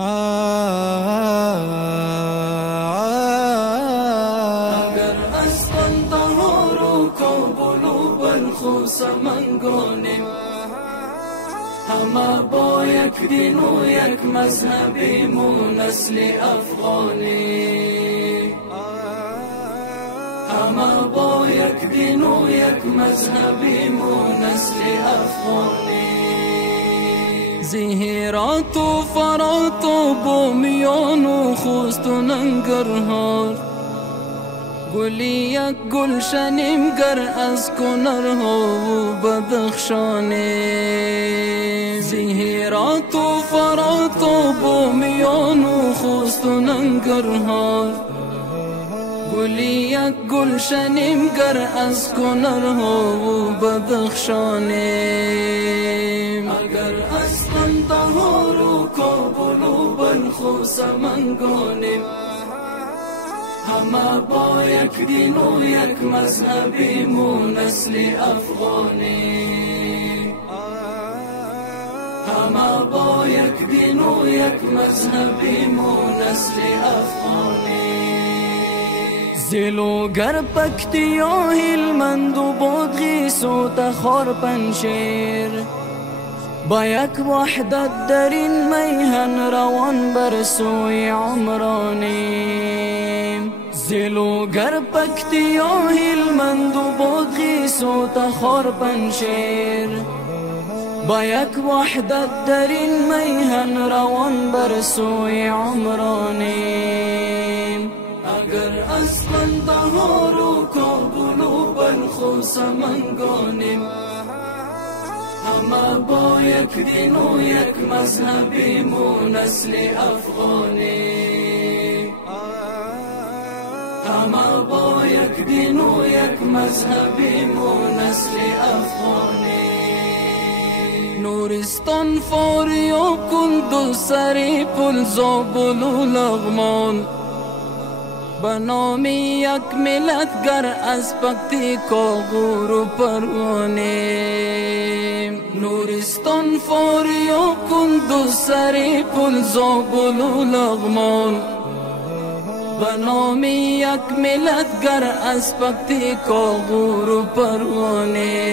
اگر اصلا طهور کو قلوب الخوص من گونیم، همه با یک دین و یک مذهبیم و نسل افغانی، همه با یک دین و یک مذهبیم و نسل افغانی. زهیرات و فرات و بومیان و خوست و ننگرهار، گلی یک گلشنیم گر از کنرها و بدخشانی. زهیرات و فرات و بومیان و خوست و ننگرهار، گلی یک گلشنیم گر از کنرها و بدخشانی. اگر اصلا طهور کو قلوب الخوص من گونیم، همه با یک دین و یک مذهبیم و نسل افغانی، همه با یک دین و یک مذهبیم و نسل افغانی. زلوگر پکتیا هلمند و بادغیس و تخار پنشیر، با یک وحدت در این میهن روان بر سوی عمرانیم. زلوگر پکتیا هلمند و بادغیس و تخار پنشیر، با یک وحدت در این میهن روان بر سوی عمرانیم. اگر اصلا طهور کو قلوب الخوص من گونیم، همه با یک دین و یک مذهبیم و نسل افغانی، همه با یک دین و یک مذهبیم و نسل افغانی. نورستان فاری و کندوز سری پل زابل و لغمان، به نام یک ملت گر از پکتیکا غور و پروانه. نورستان فاری و کندوز سری پل زابل و لغمان، به نام یک ملت گر از پکتیکا غور و پروانه.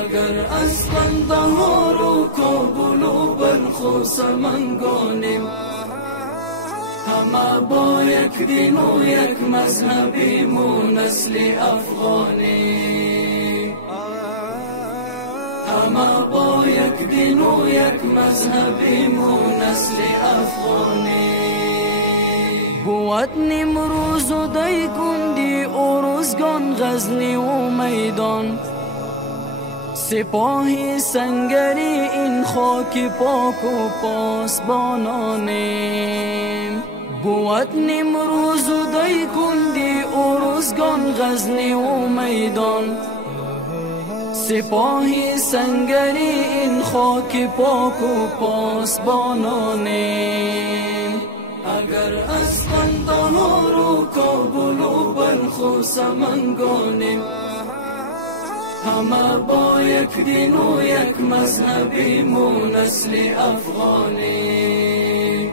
اگر اصلا طهور کو قلوب الخوص من گونیم، همه با یک دین و یک مذهبیم و نسل افغانی، همه با یک دین و یک مذهبیم و نسل افغانی. بود نمروز و دایکندی و روزگان غزنی و میدان، سپاهی سنگری این خاک پاک و پاسبانانیم. بود نمروز و دایکندی و روزگان غزنی و میدان، سپاهی سنگری این خاک پاک و پاسبانانیم. اگر اصلا طهور کو قلوب الخوص من گونیم، همه با یک دین و یک مذهبیم و نسل افغانی،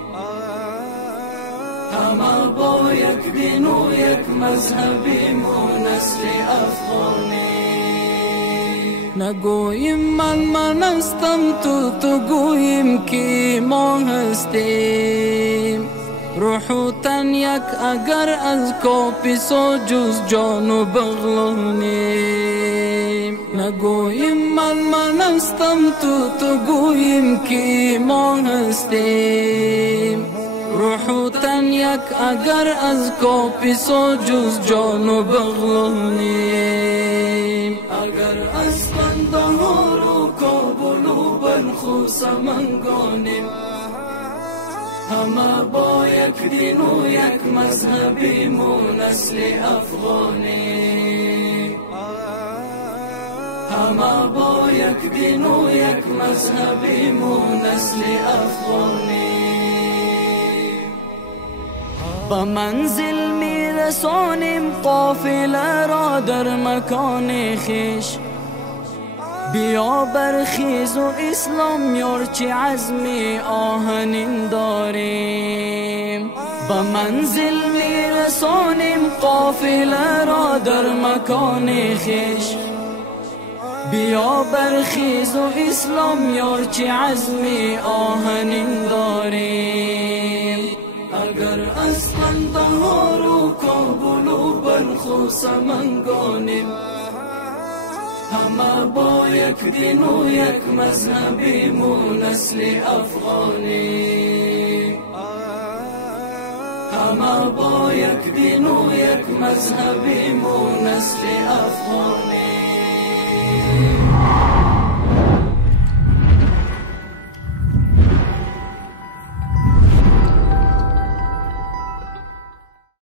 همه با یک دین و یک مذهبیم و نسل افغانی. نگوییم من هستم تو گوییم که ما هستیم، روح و تن یک اگر از کاپیسا جز جان و بغلانیم. نگوییم من هستم تو گوییم که ما هستیم، روح و تن یک اگر از کاپیسا جز جان و بغلانیم. اگر اصلا طهور کو قلوب الخوص من گونیم، همه با یک دین و یک مذهبیم و نسل افغانی، همه با یک دین و یک مذهبیم و نسل افغانی. به منزل میرسانیم قافله را در مکان خویش، بیا برخیز و اسلام یار چه عزمی آهنین داریم، به منزل میرسانیم قافله را در مکان خویش. بیا برخیز و اسلام یار چه عزمی آهنین داریم. اگر از قندهار و کابل و بلخ و سمنگانیم، همه با یک دین و یک مذهبیم و نسل افغانی. همه با یک دین و یک مذهبیم و نسل افغانی.